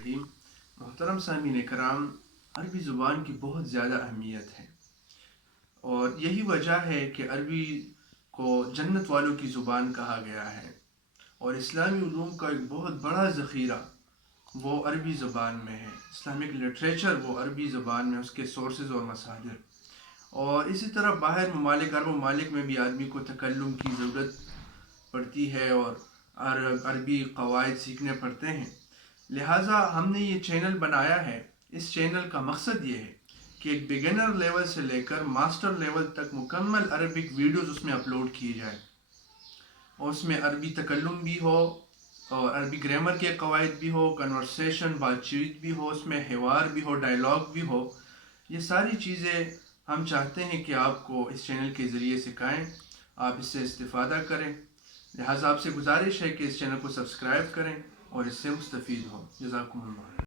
الرحیم۔ محترم سامعین کرام، عربی زبان کی بہت زیادہ اہمیت ہے اور یہی وجہ ہے کہ عربی کو جنت والوں کی زبان کہا گیا ہے، اور اسلامی علوم کا ایک بہت بڑا ذخیرہ وہ عربی زبان میں ہے۔ اسلامک لٹریچر وہ عربی زبان میں، اس کے سورسز اور مصادر، اور اسی طرح باہر ممالک، عرب ممالک میں بھی عربی کو تکلم کی ضرورت پڑتی ہے اور عربی قواعد سیکھنے پڑتے ہیں۔ لہٰذا ہم نے یہ چینل بنایا ہے۔ اس چینل کا مقصد یہ ہے کہ ایک بگنر لیول سے لے کر ماسٹر لیول تک مکمل عربک ویڈیوز اس میں اپلوڈ کی جائے، اور اس میں عربی تکلم بھی ہو اور عربی گرامر کے قواعد بھی ہو، کنورسیشن بات چیت بھی ہو، اس میں حوار بھی ہو، ڈائلاگ بھی ہو۔ یہ ساری چیزیں ہم چاہتے ہیں کہ آپ کو اس چینل کے ذریعے سکھائیں، آپ اس سے استفادہ کریں۔ لہٰذا آپ سے گزارش ہے کہ اس چینل کو سبسکرائب کریں اور اس سے مستفید ہوں۔ جزاکم اللہ۔